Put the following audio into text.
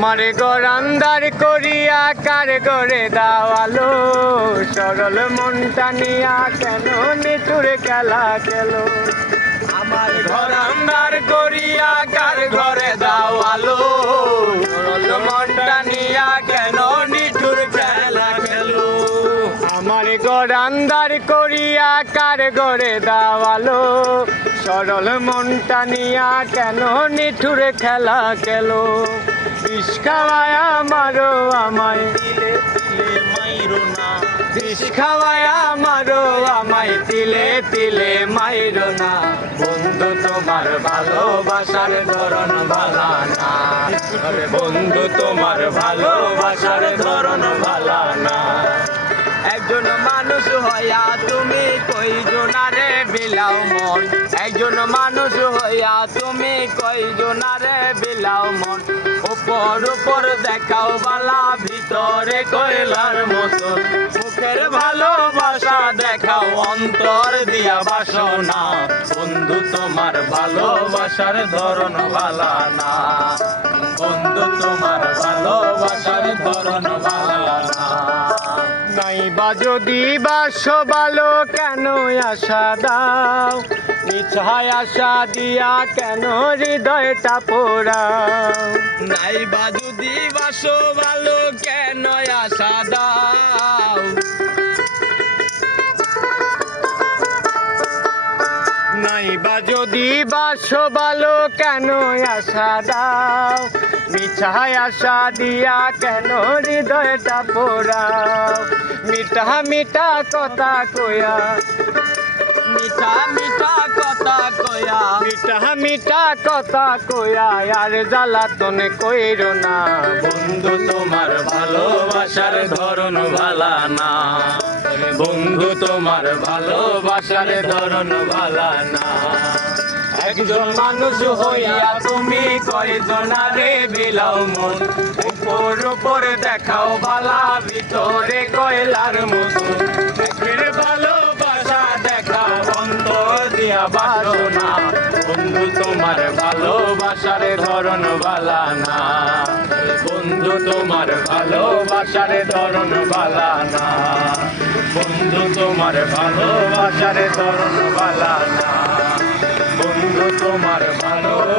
আমার গরান্দার করিয়া, কার গড়ে দাওয়ালো? সরল মনটা নিয়া কেন নিতুর খেলা গেল আমার গরান্দার করিয়া, কার ঘরে দাওয়ালো? সরল মনটা নিয়া কেন নিঠুর খেলা গেল আমার গরান্দার করিয়া, কার গড়ে দাওয়ালো? সরল মনটা নিয়া কেন নিঠুর খেলা গেল আমায়। দিলে দিলে মাইরো না আমায় মাইরো না বন্ধু তোমার ভালোবাসার ধরন ভালা না বন্ধু তোমার ভালোবাসার ধরন ভালা না একজন মানুষ হইয়া তুমি কইজনারে বিলাও মন। একজন মানুষ হইয়া তুমি কইজনারে বিলাও মন। উপর উপর দেখাও বালা, ভিতরে কয়লার মতো। মুখের ভালোবাসা দেখাও, অন্তর দিয়া বাসনা। বন্ধু, তোমার ভালোবাসার ধরন বালা না। বন্ধু, তোমার ভালোবাসার ধরন ভালা না নাইবা যদি বাস ভালো কেন আশা দাও? মিছায় আশা দিয়া কেন হৃদয়টা পোড়াও? নাইবা যদি বাস ভালো কেন আশা দাও? যদি বাস ভালো কেন আশা দাও? মিছায় আশা দিয়া কেন হৃদয়টা পোড়াও? মিঠা মিঠা কথা কয়া। মিঠা মিঠা কথা কয়া। মিঠা মিঠা কথা কয়া, আর জ্বালাতন কইর না। বন্ধু, তোমার ভালোবাসার ধরন ভালা না। বন্ধু, তোমার ভালোবাসার ধরন ভালা না। একজন মানুষ হইয়া তুমি কয়জনারে বিলাও মন? উপর উপর দেখাও বালা, ভিতরে কয়লার মতো ভালোবাসা দেখাও অন্তর দিয়া বাসনা বন্ধু, তোমার ভালোবাসার ধরন বালা না। বন্ধু তোমার ভালোবাসার তরণ বালানা। বন্ধু তোমার ভালোবাসার তরণ বালানা। বন্ধু তোমার ভালো